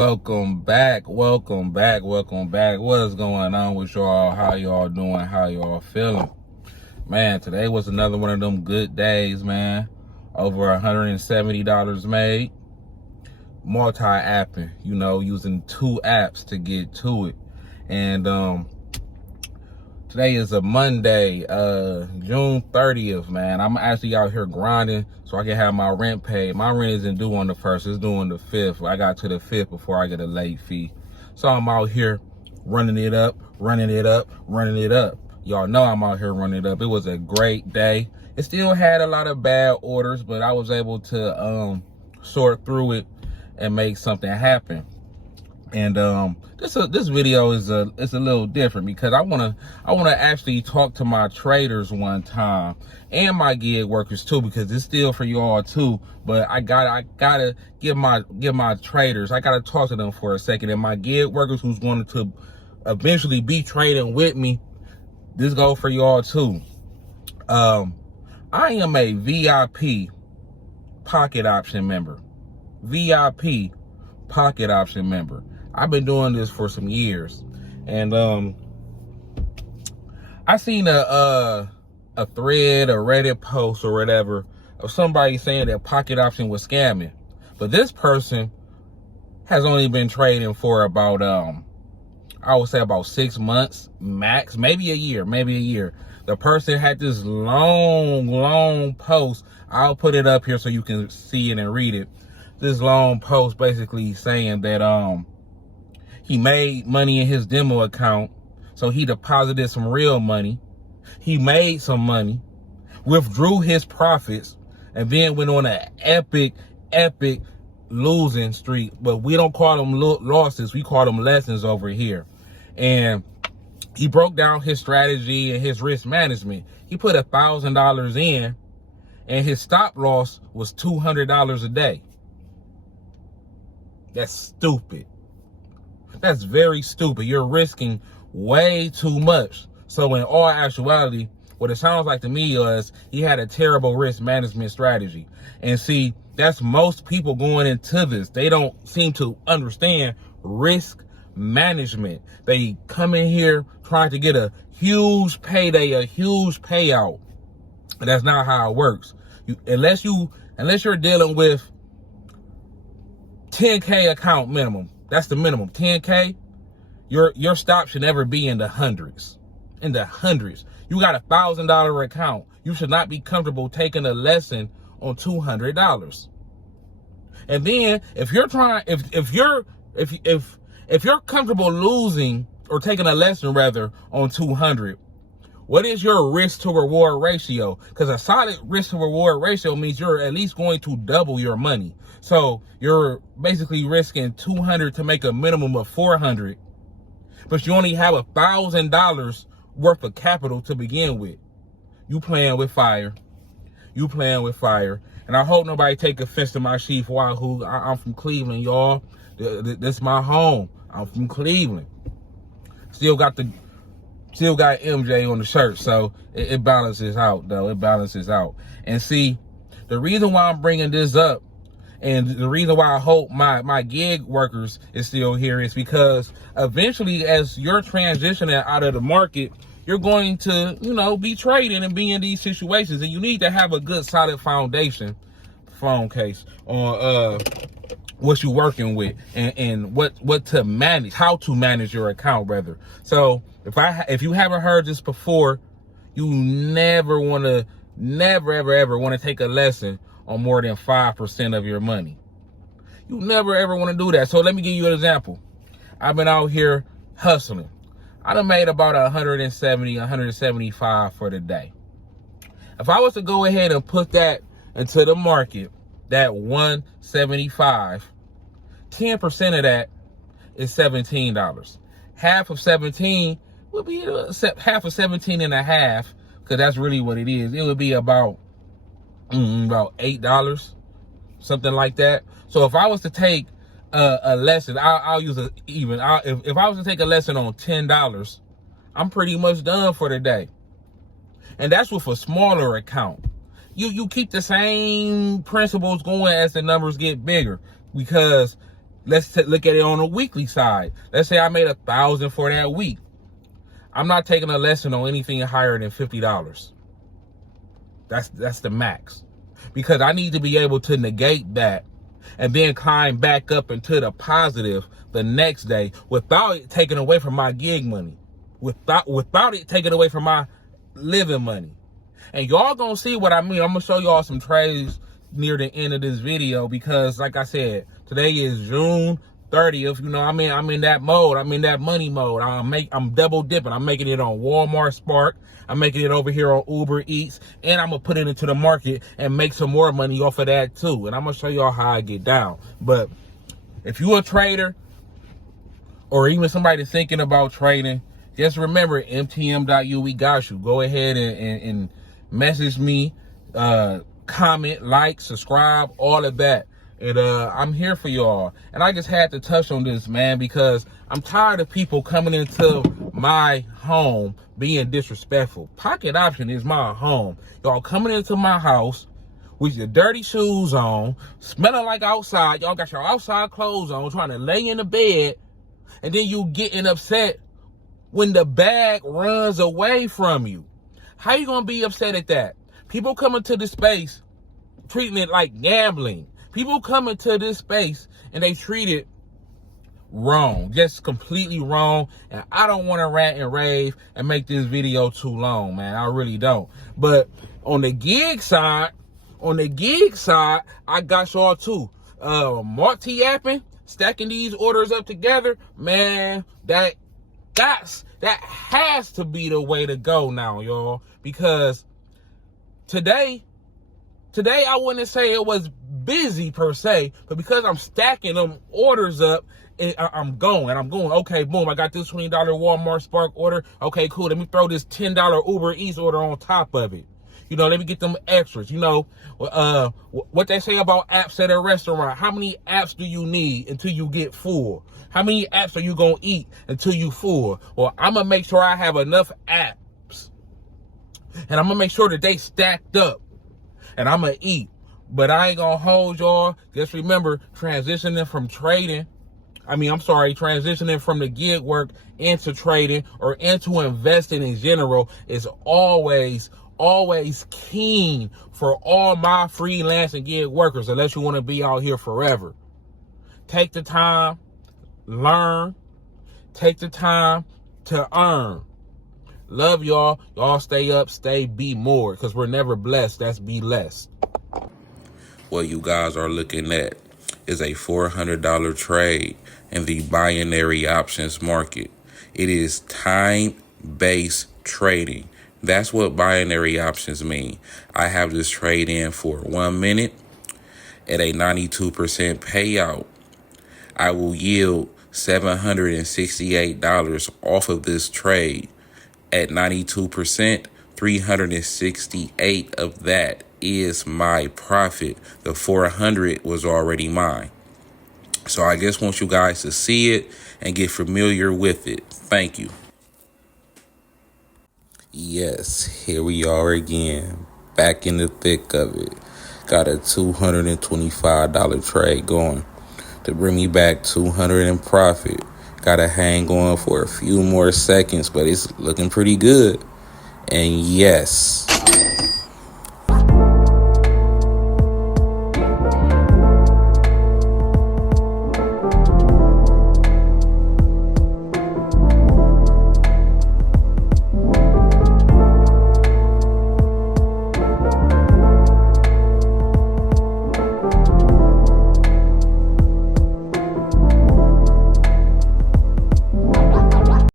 Welcome back. What is going on with y'all? How y'all doing? How y'all feeling? Man, today was another one of them good days, man. Over $170 made. Multi-apping, using 2 apps to get to it. And today is a Monday, June 30th, man. I'm actually out here grinding so I can have my rent paid. My rent isn't due on the 1st, it's due on the 5th. I got to the 5th before I get a late fee. So I'm out here running it up. Y'all know I'm out here running it up. It was a great day. It still had a lot of bad orders, but I was able to sort through it and make something happen. And this video is a little different because I wanna actually talk to my traders one time and my gig workers too, because it's still for y'all too. But I gotta give my traders, I gotta talk to them for a second, and my gig workers who's going to eventually be trading with me. This go for y'all too. I am a VIP pocket option member. VIP pocket option member. I've been doing this for some years, and I seen a thread, a Reddit post or whatever of somebody saying that pocket option was scamming. But this person has only been trading for about I would say about 6 months max, maybe a year. The person had this long post. I'll put it up here so you can see it and read it. This long post basically saying that he made money in his demo account, so he deposited some real money. He made some money, withdrew his profits, and then went on an epic losing streak. But we don't call them losses, we call them lessons over here. And he broke down his strategy and his risk management. He put $1,000 in, and his stop loss was $200 a day. That's stupid. That's very stupid. You're risking way too much. So in all actuality, what it sounds like to me is he had a terrible risk management strategy. And see, that's most people going into this. They don't seem to understand risk management. They come in here trying to get a huge payday, a huge payout. And that's not how it works. Unless you're dealing with 10K account minimum. That's the minimum, 10K. Your stop should never be in the hundreds. You got $1,000 account. You should not be comfortable taking a lesson on $200. And then if you're comfortable losing or taking a lesson rather on 200, what is your risk to reward ratio? Because a solid risk to reward ratio means you're at least going to double your money. So you're basically risking 200 to make a minimum of 400, but you only have $1,000 worth of capital to begin with. You playing with fire. And I hope nobody take offense to my Chief Wahoo. I'm from Cleveland, y'all. This my home. I'm from Cleveland. Still got MJ on the shirt, so it balances out, though. It balances out. And see, the reason why I'm bringing this up, and the reason why I hope my gig workers is still here, is because eventually, as you're transitioning out of the market, you're going to, be trading and be in these situations, and you need to have a good, solid foundation, phone case, on what you're working with, and what to manage, how to manage your account, rather. So if you haven't heard this before, you never ever want to take a lesson on more than 5% of your money. You never ever want to do that. So let me give you an example. I've been out here hustling. I done made about 170, 175 for the day. If I was to go ahead and put that into the market, that 175, 10% of that is $17. Half of 17 would be half of 17 and a half, because that's really what it is. It would be about $8, something like that. So if I was to take a lesson, I'll use it even. If I was to take a lesson on $10, I'm pretty much done for the day. And that's with a smaller account. You keep the same principles going as the numbers get bigger, because Let's look at it on a weekly side. Let's say I made $1,000 for that week. I'm not taking a lesson on anything higher than $50. That's the max, because I need to be able to negate that and then climb back up into the positive the next day without it taking away from my gig money, without it taking away from my living money. And y'all gonna see what I mean. I'm gonna show y'all some trades near the end of this video, because like I said, today is June 30th. You know, I'm in that mode. I'm in that money mode. I'm double dipping. I'm making it on Walmart Spark. I'm making it over here on Uber Eats, and I'm gonna put it into the market and make some more money off of that too. And I'm gonna show y'all how I get down. But if you a trader, or even somebody thinking about trading, just remember mtm.u. We got you. Go ahead and message me, comment, like, subscribe, all of that. And I'm here for y'all. And I just had to touch on this, man, because I'm tired of people coming into my home being disrespectful. Pocket Option is my home. Y'all coming into my house with your dirty shoes on, smelling like outside. Y'all got your outside clothes on, trying to lay in the bed, and then you getting upset when the bag runs away from you. How you gonna be upset at that? People coming to this space treating it like gambling. People come into this space and they treat it wrong, just completely wrong. And I don't want to rant and rave and make this video too long, man. I really don't. But on the gig side, I got y'all too. Multi-apping, stacking these orders up together, man. That has to be the way to go now, y'all. Because today I wouldn't say it was busy per se, but because I'm stacking them orders up, I'm going. Okay, boom, I got this $20 Walmart Spark order. Okay, cool. Let me throw this $10 Uber Eats order on top of it. You know, let me get them extras. You know, what they say about apps at a restaurant. How many apps do you need until you get full? How many apps are you going to eat until you full? Well, I'm going to make sure I have enough apps. And I'm going to make sure that they stacked up. And I'm going to eat. But I ain't going to hold y'all. Just remember, transitioning from the gig work into trading or into investing in general is always keen for all my freelance and gig workers, unless you want to be out here forever. Take the time, learn, take the time to earn. Love y'all. Y'all stay up, be more, because we're never blessed. That's be less. What you guys are looking at is a $400 trade in the binary options market. It is time-based trading. That's what binary options mean. I have this trade in for 1 minute at a 92% payout. I will yield $768 off of this trade. At 92%, 368 of that is my profit. The 400 was already mine. So I just want you guys to see it and get familiar with it. Thank you. Yes, here we are again, back in the thick of it. Got a $225 trade going to bring me back 200 in profit. Got to hang on for a few more seconds, but it's looking pretty good. And yes,